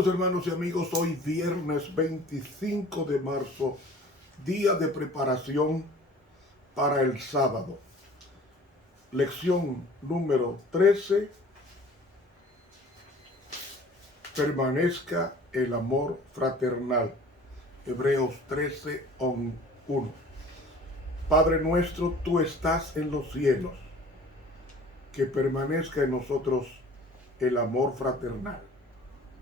Saludos hermanos y amigos, hoy viernes 25 de marzo, día de preparación para el sábado. Lección número 13, permanezca el amor fraternal. Hebreos 13, 1. Padre nuestro, tú estás en los cielos, que permanezca en nosotros el amor fraternal.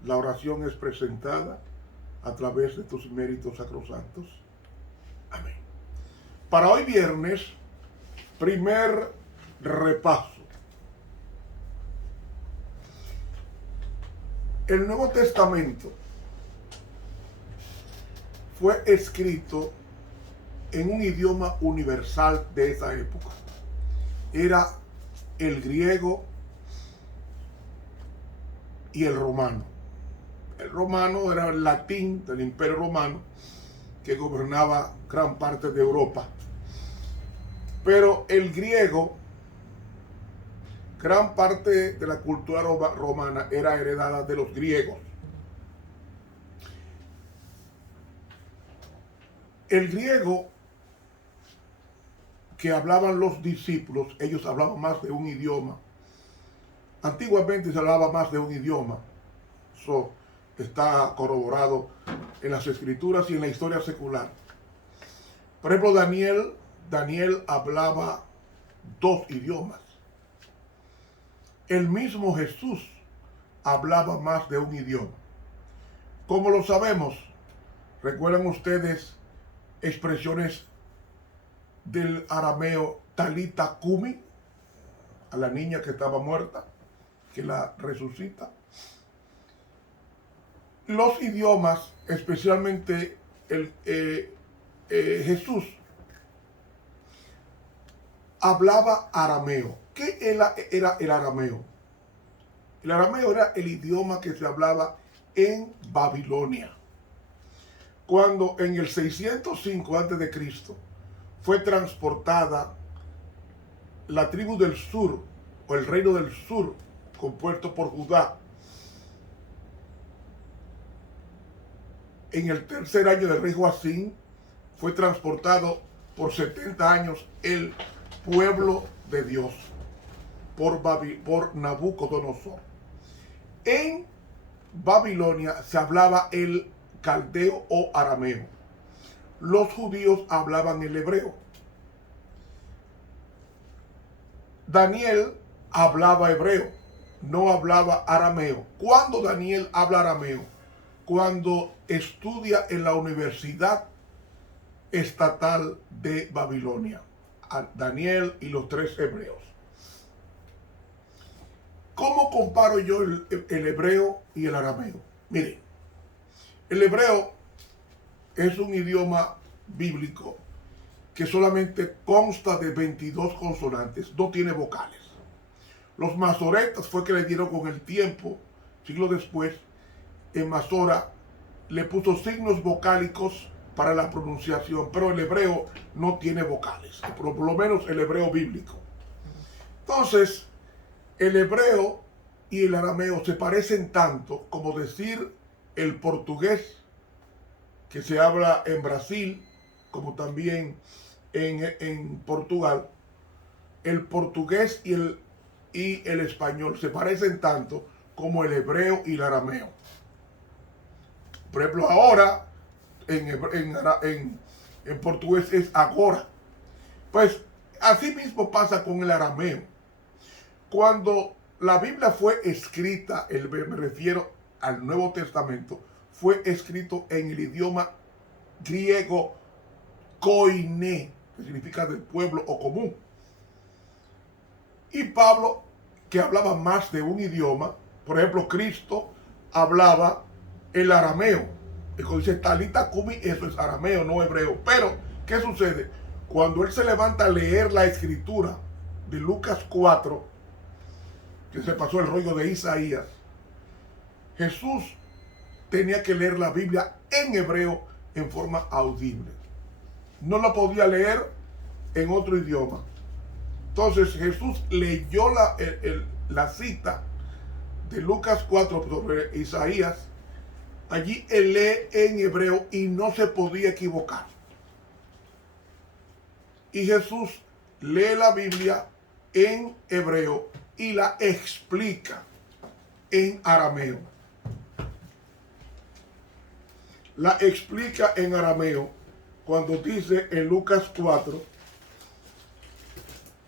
La oración es presentada a través de tus méritos sacrosantos. Amén. Para hoy viernes, primer repaso. El Nuevo Testamento fue escrito en un idioma universal de esa época. Era el griego y el romano. El romano era el latín del Imperio Romano, que gobernaba gran parte de Europa. Pero el griego, gran parte de la cultura romana era heredada de los griegos. El griego que hablaban los discípulos, ellos hablaban más de un idioma. Antiguamente se hablaba más de un idioma. Eso está corroborado en las escrituras y en la historia secular. Por ejemplo, Daniel hablaba 2 idiomas. El mismo Jesús hablaba más de un idioma. ¿Cómo lo sabemos? ¿Recuerdan ustedes expresiones del arameo Talita Kumi, a la niña que estaba muerta, que la resucita? Los idiomas, especialmente Jesús, hablaba arameo. ¿Qué era el arameo? El arameo era el idioma que se hablaba en Babilonia. Cuando en el 605 a.C. fue transportada la tribu del sur, o el reino del sur, compuesto por Judá, en el tercer año del rey Joacim, fue transportado por 70 años el pueblo de Dios por Nabucodonosor. En Babilonia se hablaba el caldeo o arameo. Los judíos hablaban el hebreo. Daniel hablaba hebreo, no hablaba arameo. ¿Cuándo Daniel habla arameo? Cuando estudia en la Universidad Estatal de Babilonia, Daniel y los 3 hebreos. ¿Cómo comparo yo el hebreo y el arameo? Miren, el hebreo es un idioma bíblico que solamente consta de 22 consonantes, no tiene vocales. Los masoretas fue que le dieron con el tiempo, siglos después, en Masora le puso signos vocálicos para la pronunciación, pero el hebreo no tiene vocales, por lo menos el hebreo bíblico. Entonces, el hebreo y el arameo se parecen tanto como decir el portugués, que se habla en Brasil, como también en Portugal. El portugués y el español se parecen tanto como el hebreo y el arameo. Por ejemplo, ahora en portugués es agora. Pues así mismo pasa con el arameo. Cuando la Biblia fue escrita, me refiero al Nuevo Testamento, fue escrito en el idioma griego koiné, que significa del pueblo o común. Y Pablo, que hablaba más de un idioma, por ejemplo, Cristo hablaba el arameo. Cuando dice Talita Kumi, eso es arameo, no hebreo. Pero, ¿qué sucede? Cuando él se levanta a leer la escritura de Lucas 4, que se pasó el rollo de Isaías, Jesús tenía que leer la Biblia en hebreo en forma audible. No la podía leer en otro idioma. Entonces Jesús leyó la cita de Lucas 4 sobre Isaías Allí él lee en hebreo y no se podía equivocar. Y Jesús lee la Biblia en hebreo y la explica en arameo. La explica en arameo cuando dice en Lucas 4,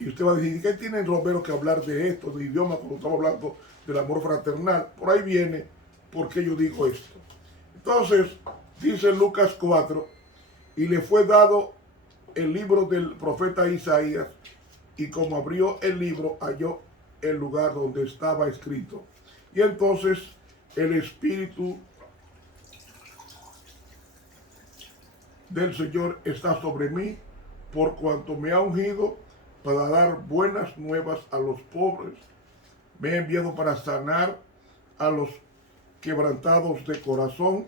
y usted va a decir, ¿qué tiene Romero que hablar de esto, de idioma, cuando estamos hablando del amor fraternal? Por ahí viene por qué yo digo esto. Entonces, dice Lucas 4, y le fue dado el libro del profeta Isaías, y como abrió el libro, halló el lugar donde estaba escrito. Y entonces el Espíritu del Señor está sobre mí, por cuanto me ha ungido para dar buenas nuevas a los pobres. Me ha enviado para sanar a los quebrantados de corazón,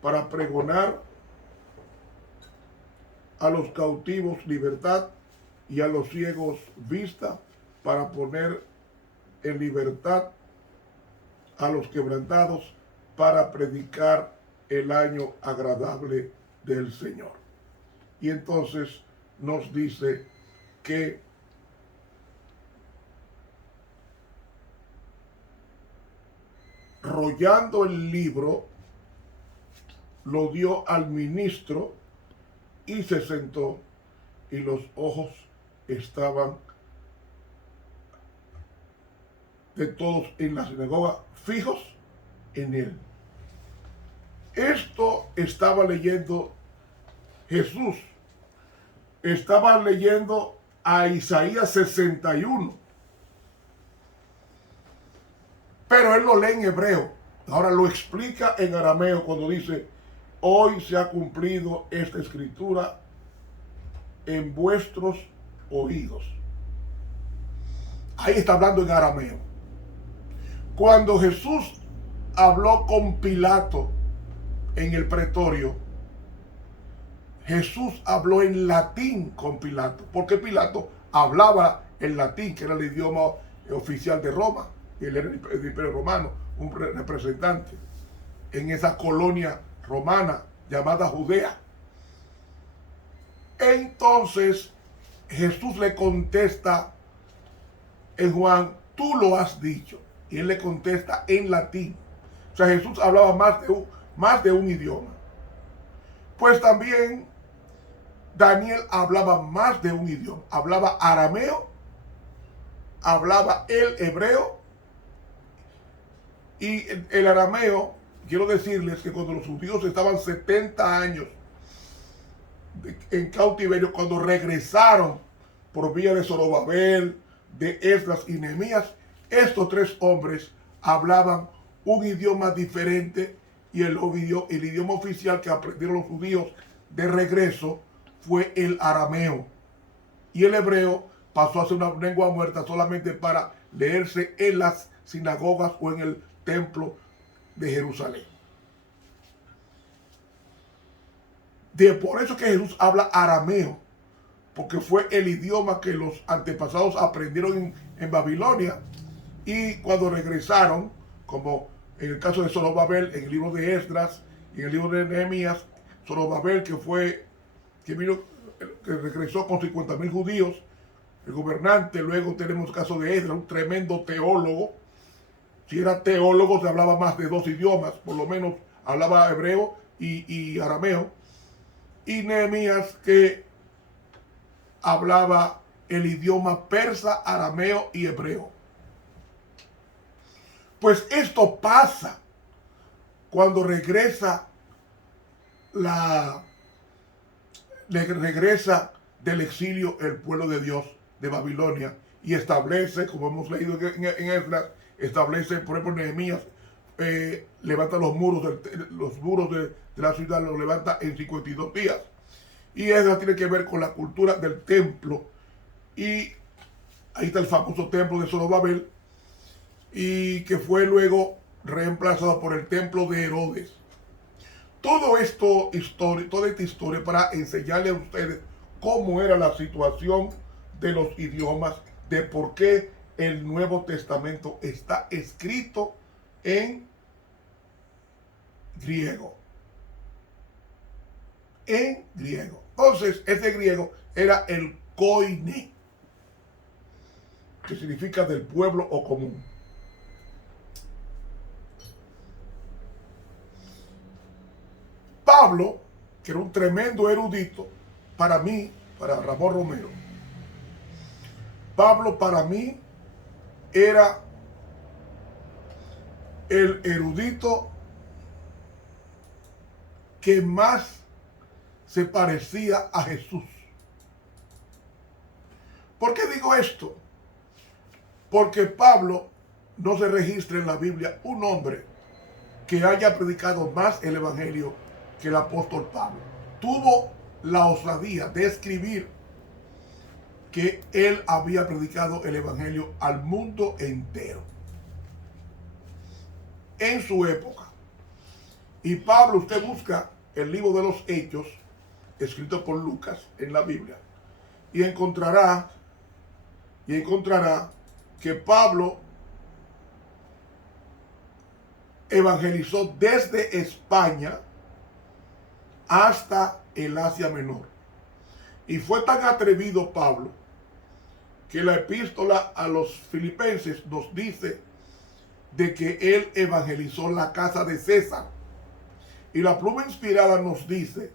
para pregonar a los cautivos libertad y a los ciegos vista, para poner en libertad a los quebrantados, para predicar el año agradable del Señor. Y entonces nos dice que rollando el libro, lo dio al ministro y se sentó, y los ojos estaban de todos en la sinagoga fijos en él. Esto estaba leyendo Jesús. Estaba leyendo a Isaías 61. Pero él lo lee en hebreo. Ahora lo explica en arameo cuando dice, hoy se ha cumplido esta escritura en vuestros oídos. Ahí está hablando en arameo. Cuando Jesús habló con Pilato en el pretorio, Jesús habló en latín con Pilato, porque Pilato hablaba el latín, que era el idioma oficial de Roma, y él era el Imperio Romano, un representante en esa colonia romana llamada Judea. Entonces Jesús le contesta en Juan, tú lo has dicho, y él le contesta en latín. O sea, Jesús hablaba más de un idioma. Pues también Daniel hablaba más de un idioma. Hablaba arameo, hablaba el hebreo, y el arameo, quiero decirles que cuando los judíos estaban 70 años en cautiverio, cuando regresaron por vía de Zorobabel, de Esdras y Nehemías, estos tres hombres hablaban un idioma diferente, y el idioma oficial que aprendieron los judíos de regreso fue el arameo, y el hebreo pasó a ser una lengua muerta solamente para leerse en las sinagogas o en el templo de Jerusalén. Por eso que Jesús habla arameo, porque fue el idioma que los antepasados aprendieron en Babilonia, y cuando regresaron, como en el caso de Zorobabel, en el libro de Esdras y en el libro de Nehemías, Zorobabel que regresó con 50,000 judíos, el gobernante. Luego tenemos el caso de Esdras, un tremendo teólogo. Si era teólogo, se hablaba más de 2 idiomas, por lo menos hablaba hebreo y arameo. Y Nehemías, que hablaba el idioma persa, arameo y hebreo. Pues esto pasa cuando regresa del exilio el pueblo de Dios de Babilonia, y establece, como hemos leído en Esdras, establece, por ejemplo, Nehemías levanta los muros de la ciudad, los levanta en 52 días. Y Esdras tiene que ver con la cultura del templo, y ahí está el famoso templo de Zorobabel, y que fue luego reemplazado por el templo de Herodes. Toda esta historia para enseñarle a ustedes cómo era la situación de los idiomas, de por qué el Nuevo Testamento está escrito en griego. En griego. Entonces, ese griego era el koine, que significa del pueblo o común. Pablo, que era un tremendo erudito, para mí, para Ramón Romero, Pablo para mí era el erudito que más se parecía a Jesús. ¿Por qué digo esto? Porque Pablo no se registra en la Biblia un hombre que haya predicado más el evangelio que el apóstol Pablo. Tuvo la osadía de escribir que él había predicado el evangelio al mundo entero en su época. Y Pablo, usted busca el libro de los Hechos, escrito por Lucas en la Biblia, y encontrará que Pablo evangelizó desde España hasta el Asia Menor. Y fue tan atrevido Pablo que la epístola a los filipenses nos dice de que él evangelizó la casa de César. Y la pluma inspirada nos dice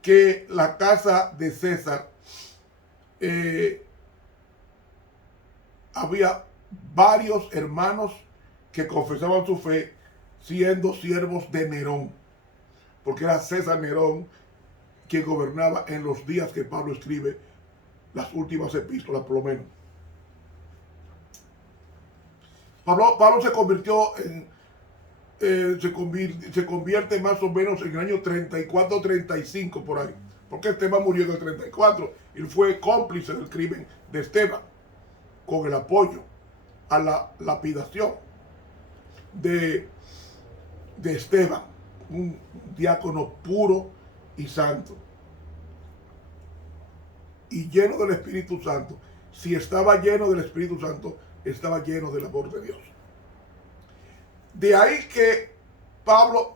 que la casa de César había varios hermanos que confesaban su fe siendo siervos de Nerón, porque era César Nerón quien gobernaba en los días que Pablo escribe las últimas epístolas, por lo menos. Pablo se convirtió en se convierte más o menos en el año 34-35 por ahí, porque Esteban murió en el 34 y fue cómplice del crimen de Esteban con el apoyo a la lapidación de Esteban, un diácono puro y santo y lleno del Espíritu Santo. Si estaba lleno del Espíritu Santo, estaba lleno del amor de Dios. De ahí que Pablo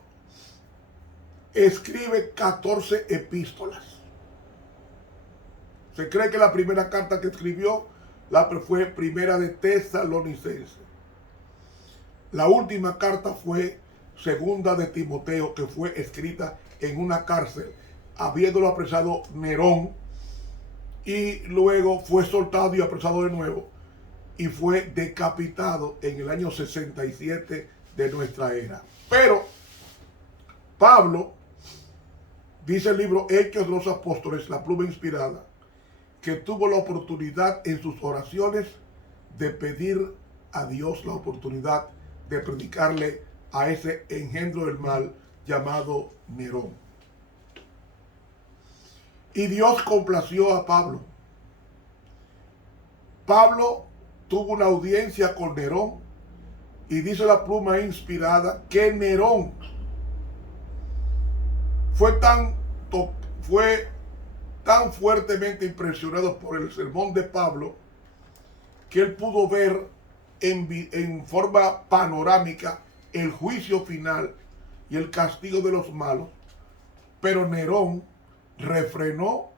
escribe 14 epístolas. Se cree que la primera carta que escribió fue primera de Tesalonicenses. La última carta fue segunda de Timoteo, que fue escrita en una cárcel, habiéndolo apresado Nerón, y luego fue soltado y apresado de nuevo, y fue decapitado en el año 67 de nuestra era. Pero Pablo, dice el libro Hechos de los Apóstoles, la pluma inspirada, que tuvo la oportunidad en sus oraciones de pedir a Dios la oportunidad de predicarle a ese engendro del mal llamado Nerón. Y Dios complació a Pablo. Pablo tuvo una audiencia con Nerón y dice la pluma inspirada que Nerón fue tan fuertemente impresionado por el sermón de Pablo que él pudo ver en forma panorámica el juicio final y el castigo de los malos, pero Nerón refrenó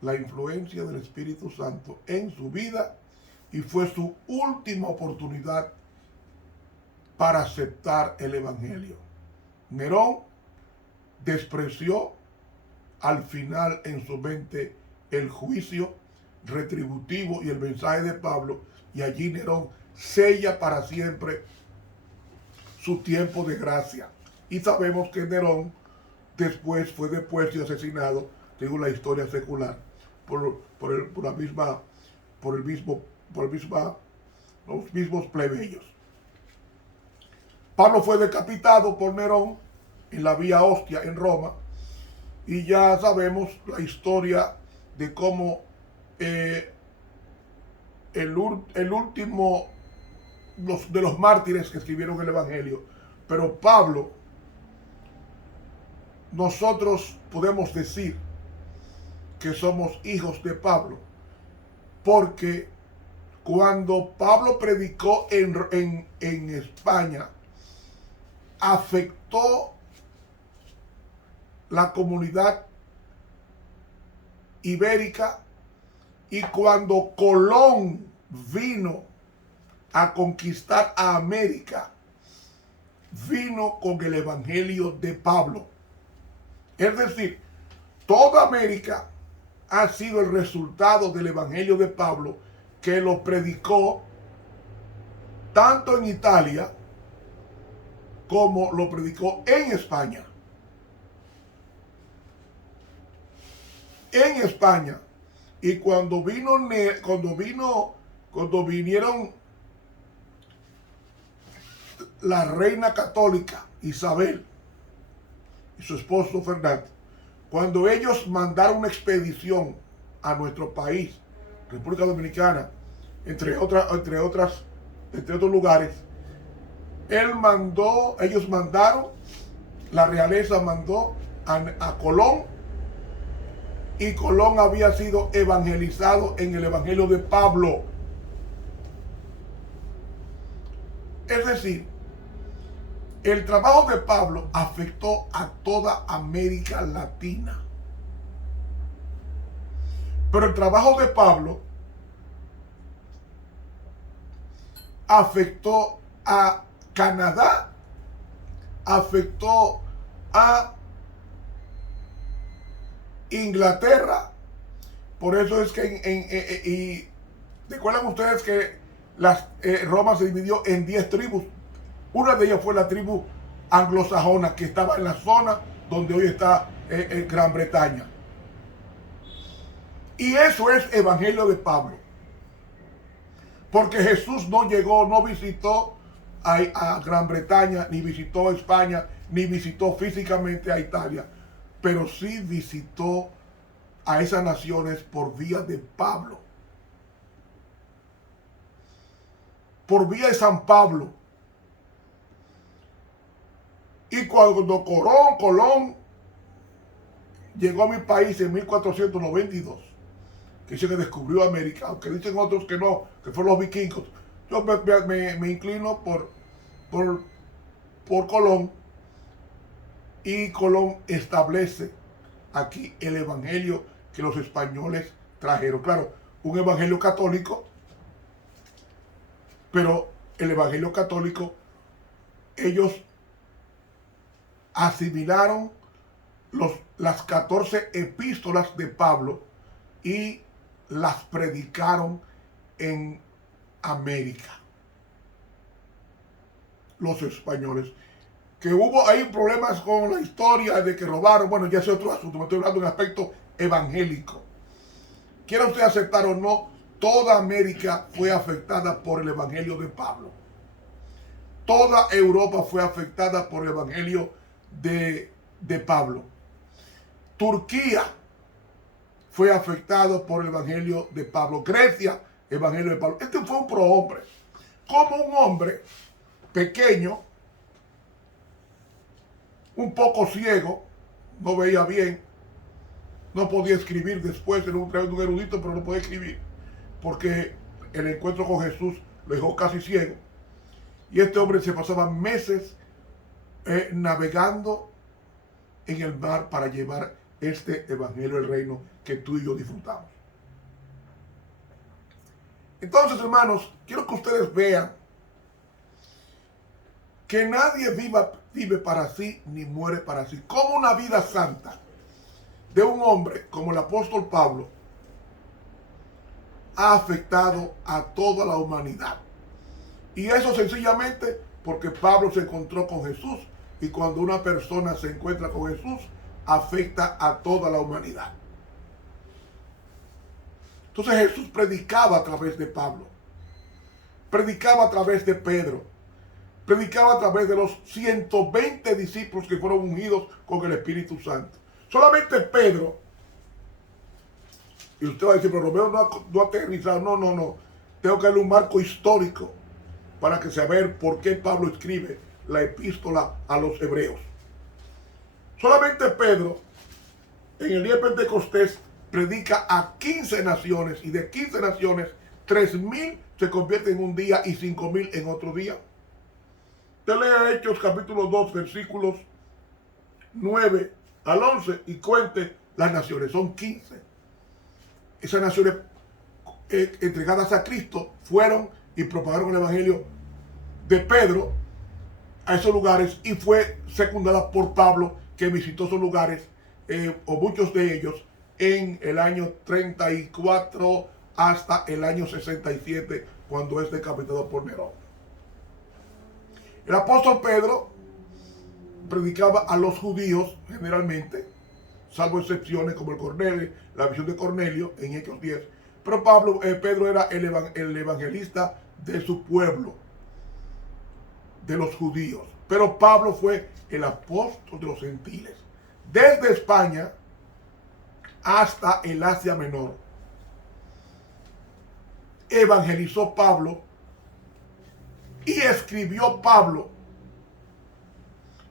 la influencia del Espíritu Santo en su vida y fue su última oportunidad para aceptar el Evangelio. Nerón despreció al final en su mente el juicio retributivo y el mensaje de Pablo, y allí Nerón sella para siempre su tiempo de gracia. Y sabemos que Nerón después fue depuesto y asesinado, según la historia secular, por los mismos plebeyos. Pablo fue decapitado por Nerón en la Vía Ostia en Roma, y ya sabemos la historia de cómo el último de los mártires que escribieron el Evangelio. Pero Pablo, nosotros podemos decir que somos hijos de Pablo, porque cuando Pablo predicó en España, afectó la comunidad ibérica, y cuando Colón vino a conquistar a América, vino con el evangelio de Pablo. Es decir, toda América ha sido el resultado del evangelio de Pablo, que lo predicó tanto en Italia como lo predicó en España. En España. Y cuando vinieron la reina católica Isabel y su esposo Fernando, cuando ellos mandaron una expedición a nuestro país, República Dominicana, entre otros lugares, ellos mandaron, la realeza mandó a Colón, y Colón había sido evangelizado en el evangelio de Pablo. Es decir, el trabajo de Pablo afectó a toda América Latina. Pero el trabajo de Pablo afectó a Canadá, afectó a Inglaterra. Por eso es que y recuerdan ustedes que Roma se dividió en 10 tribus. Una de ellas fue la tribu anglosajona, que estaba en la zona donde hoy está Gran Bretaña. Y eso es evangelio de Pablo. Porque Jesús no llegó, no visitó a Gran Bretaña, ni visitó a España, ni visitó físicamente a Italia, pero sí visitó a esas naciones por vía de Pablo, por vía de San Pablo. Y cuando Colón llegó a mi país en 1492, que dice que descubrió América, aunque dicen otros que no, que fueron los vikingos, yo me inclino por Colón. Y Colón establece aquí el evangelio que los españoles trajeron. Claro, un evangelio católico, pero el evangelio católico, ellos asimilaron las 14 epístolas de Pablo y las predicaron en América. Los españoles. Que hubo ahí problemas con la historia de que robaron, bueno, ya es otro asunto, me estoy hablando de un aspecto evangélico. Quiera usted aceptar o no, toda América fue afectada por el evangelio de Pablo. Toda Europa fue afectada por el evangelio de Pablo. Turquía fue afectado por el evangelio de Pablo. Grecia, evangelio de Pablo. Este fue un prohombre. Como un hombre pequeño, un poco ciego, no veía bien, no podía escribir después, era un erudito, pero no podía escribir, porque el encuentro con Jesús lo dejó casi ciego. Y este hombre se pasaba meses navegando en el mar para llevar este evangelio del reino que tú y yo disfrutamos. Entonces, hermanos, quiero que ustedes vean que nadie vive para sí ni muere para sí. Como una vida santa de un hombre como el apóstol Pablo ha afectado a toda la humanidad. Y eso sencillamente porque Pablo se encontró con Jesús. Y cuando una persona se encuentra con Jesús, afecta a toda la humanidad. Entonces Jesús predicaba a través de Pablo. Predicaba a través de Pedro. Predicaba a través de los 120 discípulos que fueron ungidos con el Espíritu Santo. Solamente Pedro, y usted va a decir, pero Romeo no ha aterrizado. No. Tengo que darle un marco histórico para que se vea por qué Pablo escribe la epístola a los hebreos. Solamente Pedro, en el día de Pentecostés, predica a 15 naciones, y de 15 naciones, 3,000 se convierten en un día y 5,000 en otro día. Te lea Hechos capítulo 2, versículos 9 al 11 y cuente las naciones. Son 15. Esas naciones entregadas a Cristo fueron y propagaron el evangelio de Pedro a esos lugares y fue secundada por Pablo, que visitó esos lugares, o muchos de ellos, en el año 34 hasta el año 67, cuando es decapitado por Nerón. El apóstol Pedro predicaba a los judíos generalmente, salvo excepciones como la visión de Cornelio en Hechos 10. Pero Pedro era el evangelista de su pueblo, de los judíos. Pero Pablo fue el apóstol de los gentiles. Desde España hasta el Asia Menor, evangelizó Pablo y escribió Pablo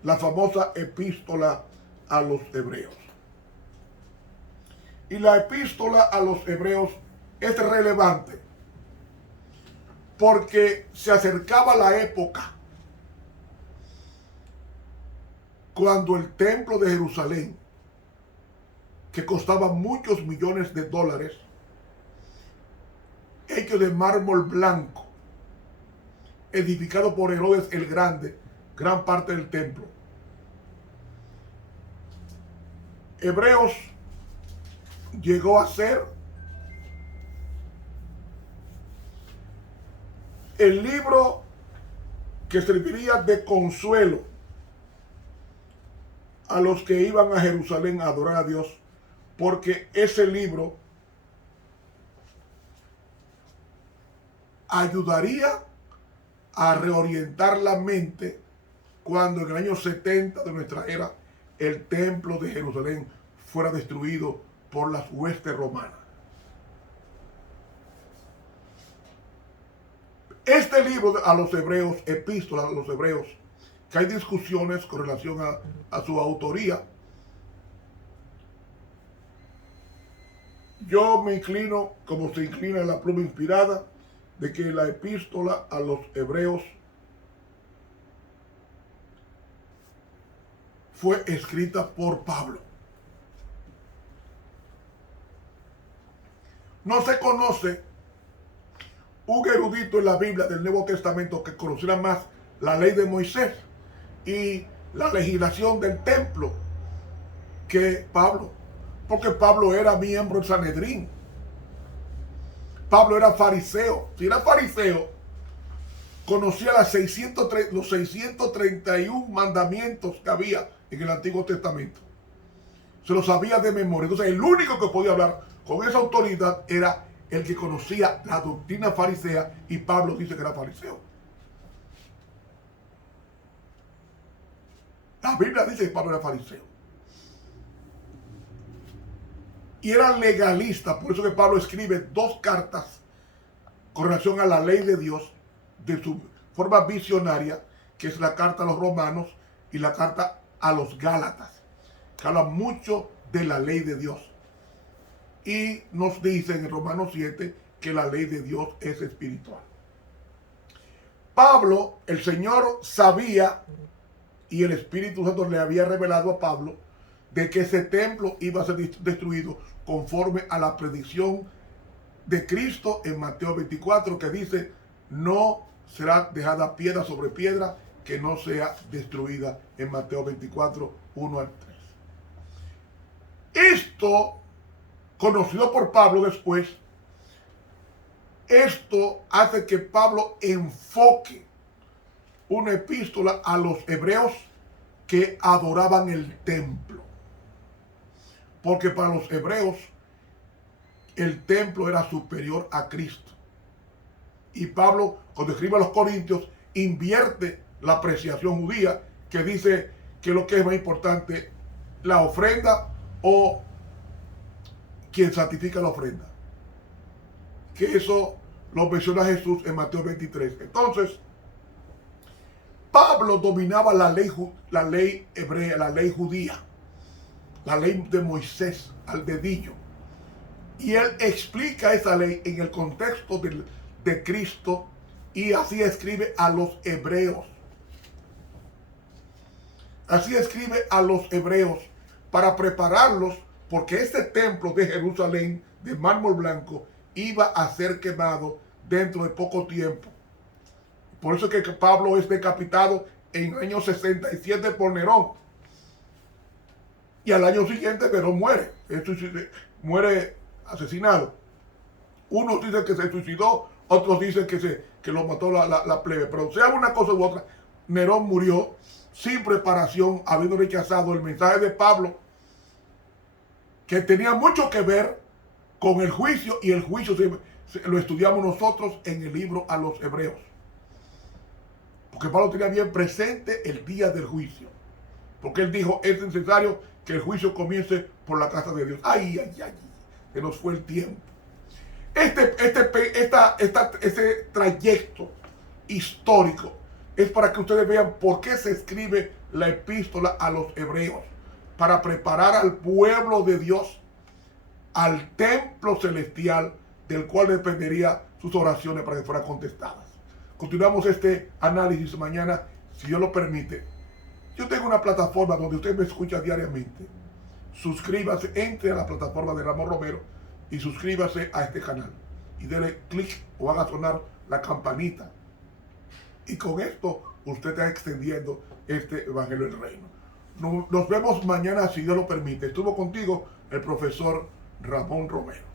la famosa epístola a los hebreos. Y la epístola a los hebreos es relevante porque se acercaba la época cuando el templo de Jerusalén, que costaba muchos millones de dólares, hecho de mármol blanco, edificado por Herodes el Grande, gran parte del templo. Hebreos llegó a ser el libro que serviría de consuelo a los que iban a Jerusalén a adorar a Dios, porque ese libro ayudaría a reorientar la mente cuando en el año 70 de nuestra era el templo de Jerusalén fuera destruido por las huestes romanas. Este libro a los hebreos, epístola a los hebreos, que hay discusiones con relación a su autoría, yo me inclino, como se inclina la pluma inspirada, de que la epístola a los hebreos fue escrita por Pablo. No se conoce un erudito en la Biblia del Nuevo Testamento que conociera más la ley de Moisés y la legislación del templo que Pablo, porque Pablo era miembro del Sanedrín. Pablo era fariseo. Si era fariseo, conocía los 631 mandamientos que había en el Antiguo Testamento. Se los sabía de memoria. Entonces el único que podía hablar con esa autoridad era el que conocía la doctrina farisea, y Pablo dice que era fariseo. La Biblia dice que Pablo era fariseo. Y era legalista, por eso que Pablo escribe 2 cartas con relación a la ley de Dios de su forma visionaria, que es la carta a los romanos y la carta a los gálatas, que habla mucho de la ley de Dios. Y nos dice en Romanos 7 que la ley de Dios es espiritual. Pablo, el Señor sabía, y el Espíritu Santo le había revelado a Pablo, de que ese templo iba a ser destruido conforme a la predicción de Cristo en Mateo 24, que dice: no será dejada piedra sobre piedra que no sea destruida, en Mateo 24, 1 al 3. Esto, conocido por Pablo después, esto hace que Pablo enfoque una epístola a los hebreos que adoraban el templo. Porque para los hebreos el templo era superior a Cristo. Y Pablo, cuando escribe a los Corintios, invierte la apreciación judía, que dice que lo que es más importante, la ofrenda o quien santifica la ofrenda. Que eso lo menciona Jesús en Mateo 23. Entonces, Pablo dominaba la ley hebrea, la ley judía, la ley de Moisés al dedillo. Y él explica esa ley en el contexto de Cristo, y así escribe a los hebreos. Así escribe a los hebreos para prepararlos, porque este templo de Jerusalén de mármol blanco iba a ser quemado dentro de poco tiempo. Por eso es que Pablo es decapitado en el año 67 por Nerón. Y al año siguiente Nerón muere. Muere asesinado. Unos dicen que se suicidó, otros dicen que lo mató la plebe. Pero sea una cosa u otra, Nerón murió sin preparación, habiendo rechazado el mensaje de Pablo, que tenía mucho que ver con el juicio, y el juicio lo estudiamos nosotros en el libro a los hebreos. Porque Pablo tenía bien presente el día del juicio. Porque él dijo, es necesario que el juicio comience por la casa de Dios. Ay, se nos fue el tiempo. Este trayecto histórico es para que ustedes vean por qué se escribe la epístola a los hebreos. Para preparar al pueblo de Dios al templo celestial del cual dependería sus oraciones para que fueran contestadas. Continuamos este análisis mañana, si Dios lo permite. Yo tengo una plataforma donde usted me escucha diariamente. Suscríbase, entre a la plataforma de Ramón Romero y suscríbase a este canal. Y dele clic o haga sonar la campanita. Y con esto usted está extendiendo este Evangelio del Reino. Nos vemos mañana, si Dios lo permite. Estuvo contigo el profesor Ramón Romero.